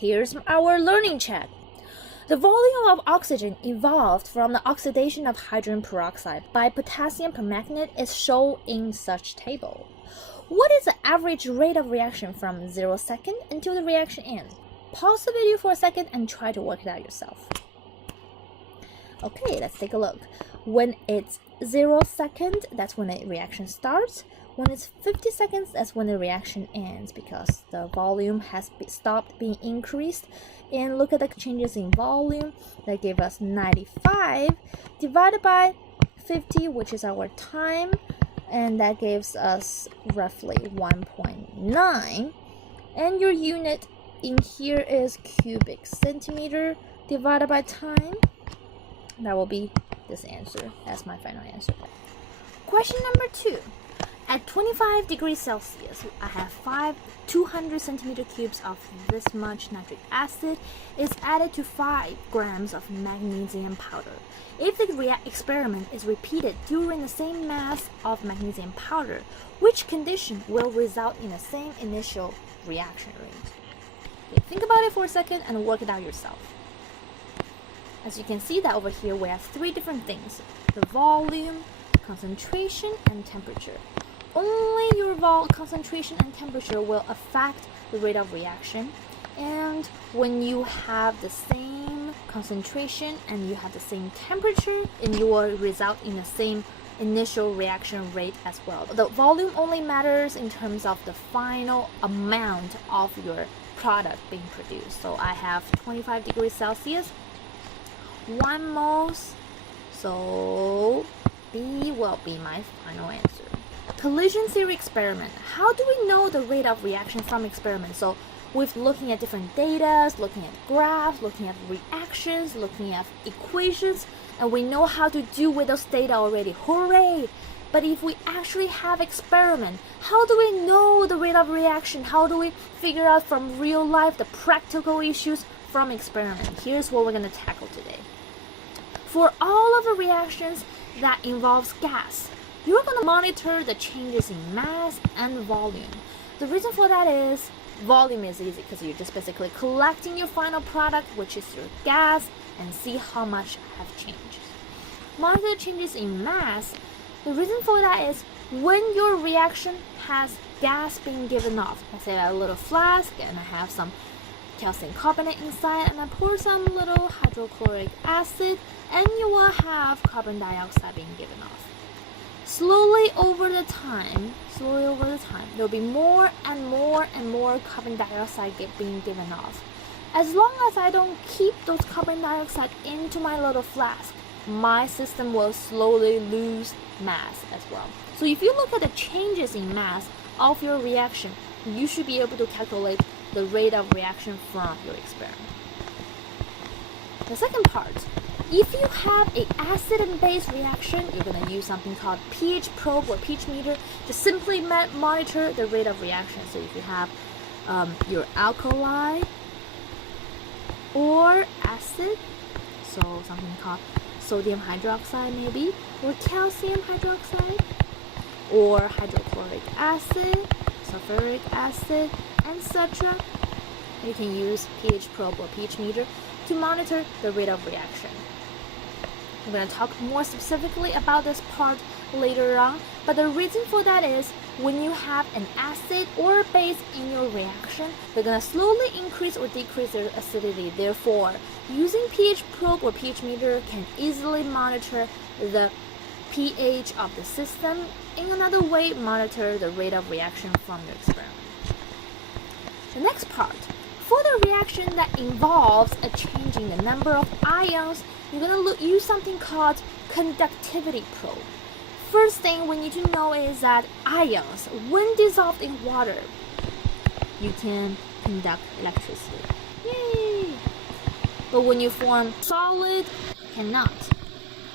Here's our learning check. The volume of oxygen evolved from the oxidation of hydrogen peroxide by potassium permanganate is shown in such table. What is the average rate of reaction from 0 second until the reaction ends? Pause the video for a second and try to work it out yourself. Okay, let's take a look. When it's 0 second, that's when the reaction starts. When it's 50 seconds, that's when the reaction ends because the volume has stopped being increased. And look at the changes in volume. That gave us 95 divided by 50, which is our time. And that gives us roughly 1.9. And your unit in here is cubic centimeter divided by time. That will be this answer. That's my final answer. Question number 2. At 25 degrees Celsius, I have 200 centimeter cubes of this much nitric acid is added to 5 grams of magnesium powder. If the experiment is repeated during the same mass of magnesium powder, which condition will result in the same initial reaction rate? Okay, think about it for a second and work it out yourself. As you can see that over here we have 3 different things: the volume, concentration, and temperature. Only your concentration and temperature will affect the rate of reaction, and when you have the same concentration and you have the same temperature, and you will result in the same initial reaction rate as well. The volume only matters in terms of the final amount of your product being produced. So I have 25 degrees Celsius, 1 moles, so B will be my final answer. Collision theory experiment. How do we know the rate of reaction from experiment? So with looking at different data, looking at graphs, looking at reactions, looking at equations, and we know how to do with those data already. Hooray! But if we actually have experiment, how do we know the rate of reaction? How do we figure out from real life the practical issues from experiment? Here's what we're going to tackle today. For all of the reactions that involves gas, you're going to monitor the changes in mass and volume. The reason for that is volume is easy because you're just basically collecting your final product, which is your gas, and see how much have changed. Monitor changes in mass. The reason for that is when your reaction has gas being given off. Let's say I have a little flask and I have some calcium carbonate inside, and I pour some little hydrochloric acid, and you will have carbon dioxide being given off. Slowly over the time, there'll be more and more carbon dioxide being given off. As long as I don't keep those carbon dioxide into my little flask, my system will slowly lose mass as well. So if you look at the changes in mass of your reaction, you should be able to calculate the rate of reaction from your experiment. The second part, if you have an acid and base reaction, you're going to use something called pH probe or pH meter to simply monitor the rate of reaction. So if you have your alkali or acid, so something called sodium hydroxide maybe, or calcium hydroxide, or hydrochloric acid, sulfuric acid, etc., you can use pH probe or pH meter to monitor the rate of reaction. I'm going to talk more specifically about this part later on, but the reason for that is when you have an acid or a base in your reaction, they're going to slowly increase or decrease their acidity. Therefore, using pH probe or pH meter can easily monitor the pH of the system. In another way, monitor the rate of reaction from your experiment. The next part, for the reaction that involves a change in the number of ions, you're going to use something called conductivity probe. First thing we need to know is that ions, when dissolved in water, you can conduct electricity. Yay! But when you form solid, you cannot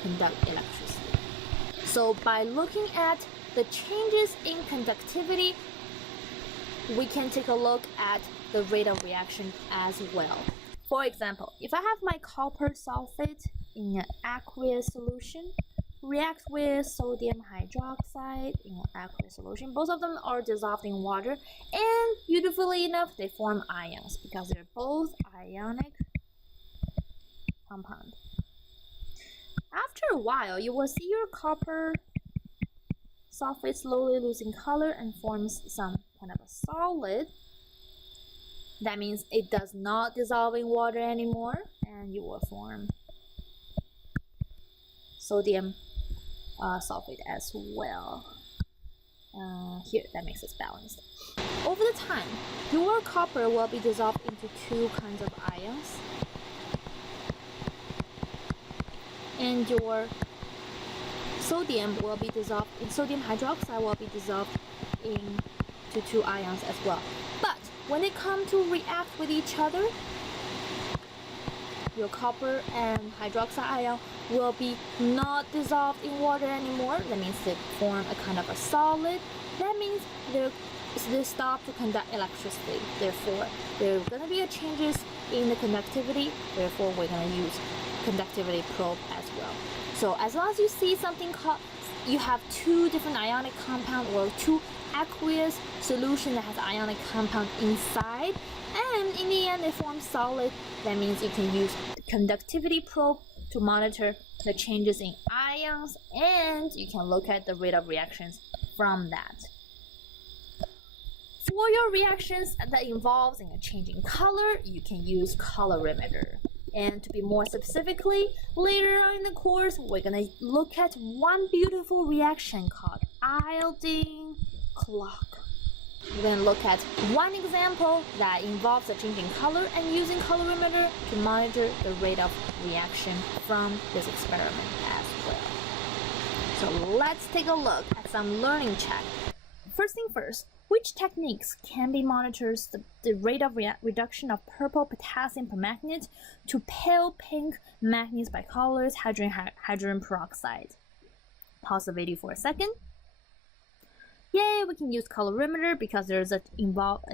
conduct electricity. So by looking at the changes in conductivity, we can take a look at the rate of reaction as well. For example, if I have my copper sulfate in an aqueous solution, react with sodium hydroxide in an aqueous solution. Both of them are dissolved in water, and beautifully enough, they form ions because they're both ionic compound. After a while, you will see your copper sulfate slowly losing color and forms some kind of a solid. That means it does not dissolve in water anymore, and you will form sodium sulfate as well. Here, that makes it balanced. Over the time, your copper will be dissolved into two kinds of ions, and your sodium will be dissolved in sodium hydroxide will be dissolved into two ions as well. But when it comes to react with each other, your copper and hydroxide ion will be not dissolved in water anymore. That means they form a kind of a solid. That means they stop to conduct electricity. Therefore, there are going to be changes in the conductivity. Therefore, we're going to use conductivity probe as well. So as long as you see something called, you have two different ionic compound or two aqueous solution that has ionic compound inside, and in the end they form solid, that means you can use the conductivity probe to monitor the changes in ions, and you can look at the rate of reactions from that. For your reactions that involves in a change in color, you can use colorimeter. And to be more specifically, later on in the course, we're gonna look at one beautiful reaction called iodine clock. We're gonna look at one example that involves a change in color and using colorimeter to monitor the rate of reaction from this experiment as well. So let's take a look at some learning check. First thing first, which techniques can be monitors the rate of reduction of purple potassium permanganate to pale pink manganese bicolors hydrogen peroxide? Pause the video for a second. Yay, we can use colorimeter because there's a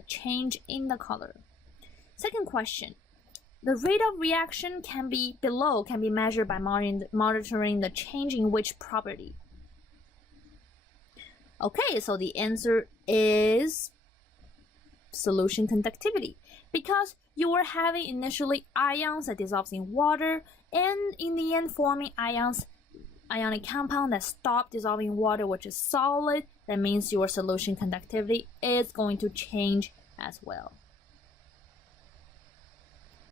change in the color. Second question. The rate of reaction can be measured by monitoring the change in which property? Okay, so the answer is solution conductivity, because you are having initially ions that dissolves in water and in the end forming ionic compound that stop dissolving water, which is solid. That means your solution conductivity is going to change as well.